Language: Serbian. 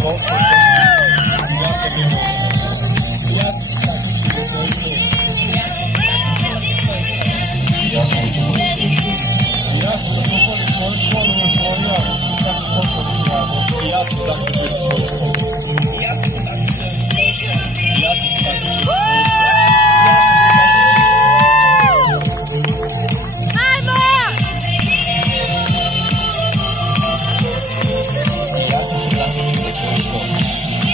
prostor. Ja sam bio ja sam se takmičio za svoju školu. Ja sam se takmičio za svoju školu. Ja sam da pohodim svoju školu i otvorio tako sportsko razvijamo. Ja sam se takmičio za svoju školu. Ja sam se takmičio za svoju školu. Ja sam se takmičio za svoju školu. Ja sam se takmičio za svoju školu.